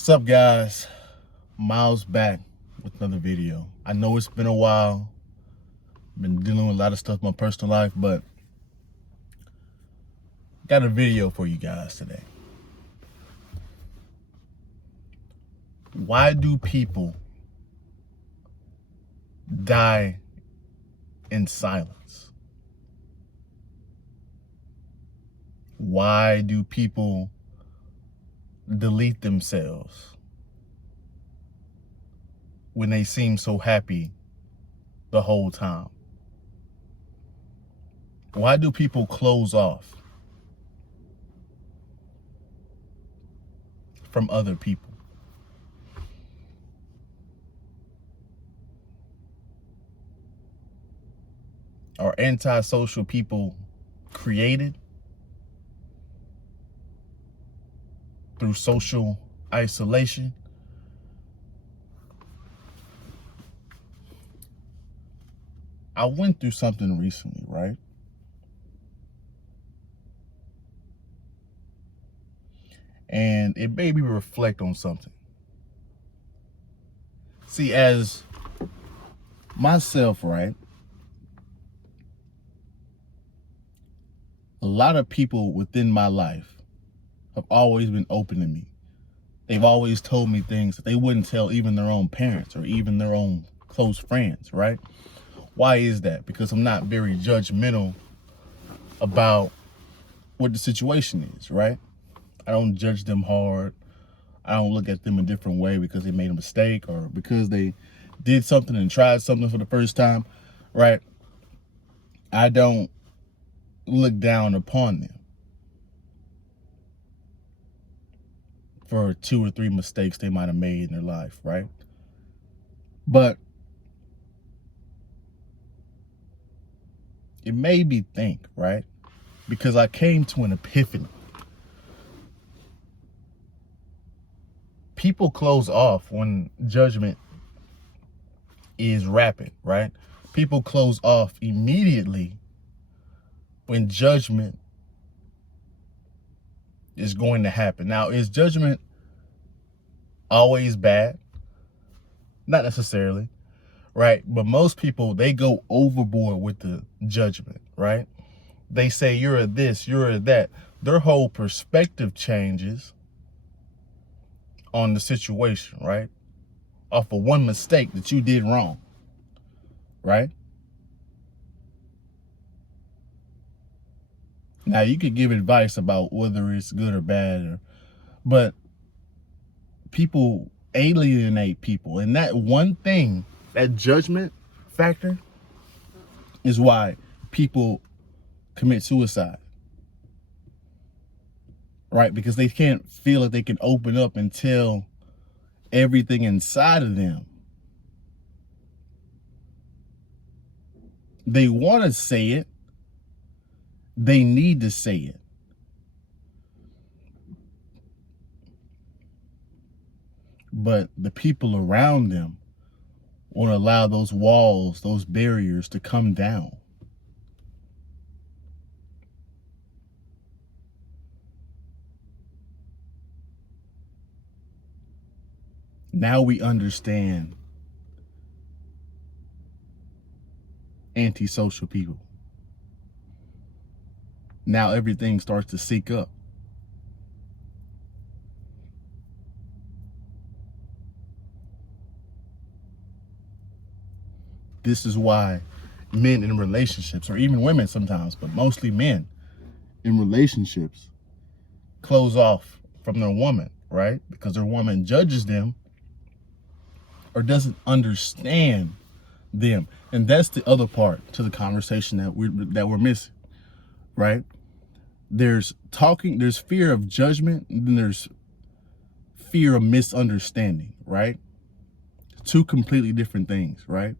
What's up, guys? Miles back with another video. I know it's been a while. Been dealing with a lot of stuff in my personal life, but got a video for you guys today. Why do people die in silence? Why do people delete themselves when they seem so happy the whole time? Why do people close off from other people? Are antisocial people created through social isolation? I went through something recently, right? And it made me reflect on something. See, as myself, right? A lot of people within my life have always been open to me. They've always told me things that they wouldn't tell even their own parents or even their own close friends, right? Why is that? Because I'm not very judgmental about what the situation is, right? I don't judge them hard. I don't look at them a different way because they made a mistake or because they did something and tried something for the first time, right? I don't look down upon them for 2 or 3 mistakes they might have made in their life, right? But it made me think, right? Because I came to an epiphany. People close off when judgment is rapid, right? People close off immediately when judgment is going to happen. Now, is judgment always bad? Not necessarily, right? But most people, they go overboard with the judgment, right? They say you're a this, you're a that. Their whole perspective changes on the situation, right? Off of one mistake that you did wrong, right? Now, you could give advice about whether it's good or bad, but people alienate people. And that one thing, that judgment factor, is why people commit suicide, right? Because they can't feel that they can open up and tell everything inside of them. They want to say it. They need to say it. But the people around them won't allow those walls, those barriers to come down. Now we understand antisocial people. Now everything starts to sync up. This is why men in relationships, or even women sometimes, but mostly men in relationships, close off from their woman, right? Because their woman judges them or doesn't understand them. And that's the other part to the conversation that we're missing, right? There's fear of judgment, and then there's fear of misunderstanding, right? 2 completely different things, right?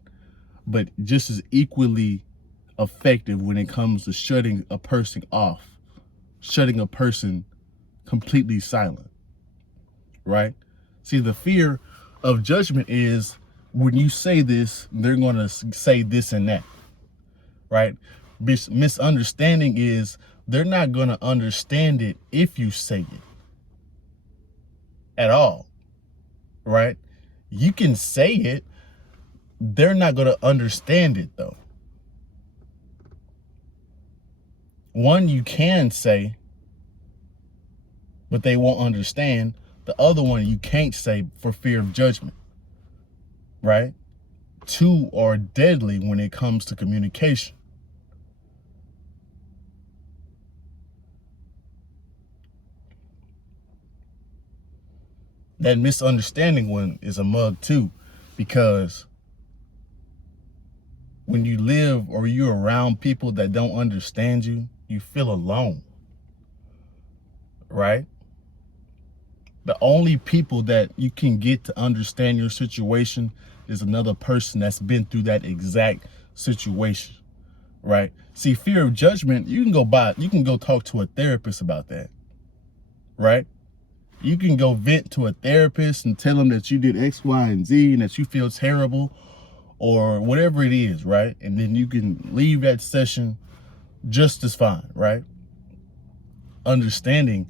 But just as equally effective when it comes to shutting a person off, shutting a person completely silent, right? See, the fear of judgment is when you say this, they're going to say this and that, right? Misunderstanding is they're not going to understand it if you say it at all. right? You can say it, they're not going to understand it though. One you can say, but they won't understand. The other one you can't say for fear of judgment, right? Two are deadly when it comes to communication. That misunderstanding one is a mug too, because when you live or you're around people that don't understand you, you feel alone, right? The only people that you can get to understand your situation is another person that's been through that exact situation, right? See, fear of judgment, you can go talk to a therapist about that, right? You can go vent to a therapist and tell them that you did X, Y, and Z and that you feel terrible or whatever it is, right? And then you can leave that session just as fine, right? Understanding,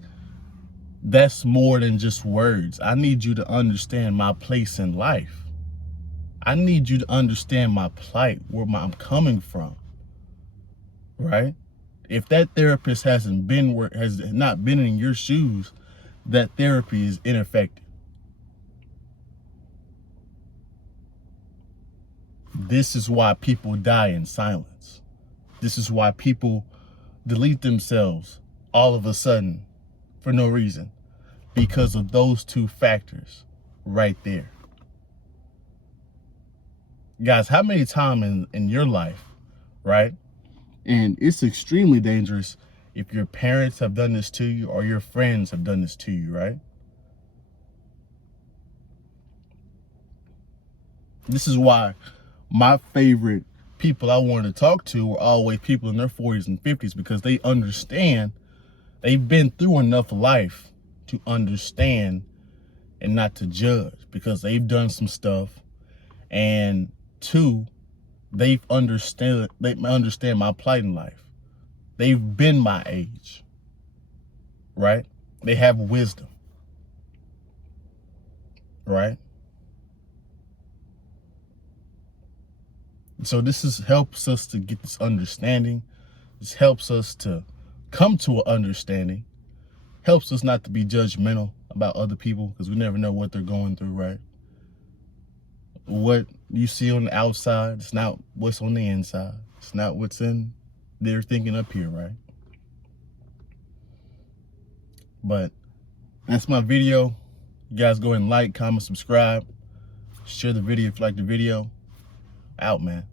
that's more than just words. I need you to understand my place in life. I need you to understand my plight, where I'm coming from, right? If that therapist has not been in your shoes, that therapy is ineffective. This is why people die in silence. This is why people delete themselves all of a sudden for no reason, because of those two factors right there. Guys, how many times in your life, right? And it's extremely dangerous if your parents have done this to you or your friends have done this to you, right? This is why my favorite people I wanted to talk to were always people in their 40s and 50s, because they understand, they've been through enough life to understand and not to judge, because they've done some stuff. And two, they understand my plight in life. They've been my age, right? They have wisdom, right? So helps us to get this understanding. This helps us to come to an understanding. Helps us not to be judgmental about other people, because we never know what they're going through, right? What you see on the outside, it's not what's on the inside. It's not what's in their thinking up here, right? But that's my video. You guys go ahead and like, comment, subscribe. Share the video if you like the video. Out, man.